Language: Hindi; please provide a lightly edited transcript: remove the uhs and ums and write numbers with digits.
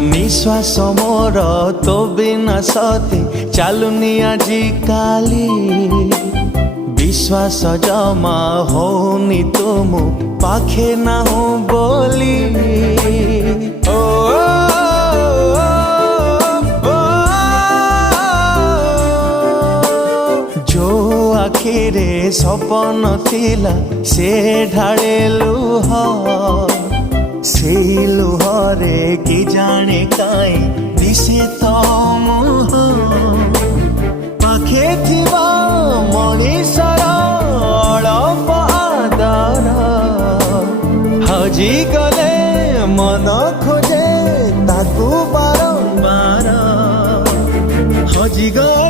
निश्वास मोर तो बिना सते चालुनी आजी काली विश्वास जमा होनी तुम पाखे ना हो बोली ओ, जो आखिरे सपन थिला से ढाले लुह से लुहरे कि जाने काई दिसे तो मुह पाखे थिबा मनीषर अळप आदर हजी गले मन खोजे ताकू बारंबार हजी गले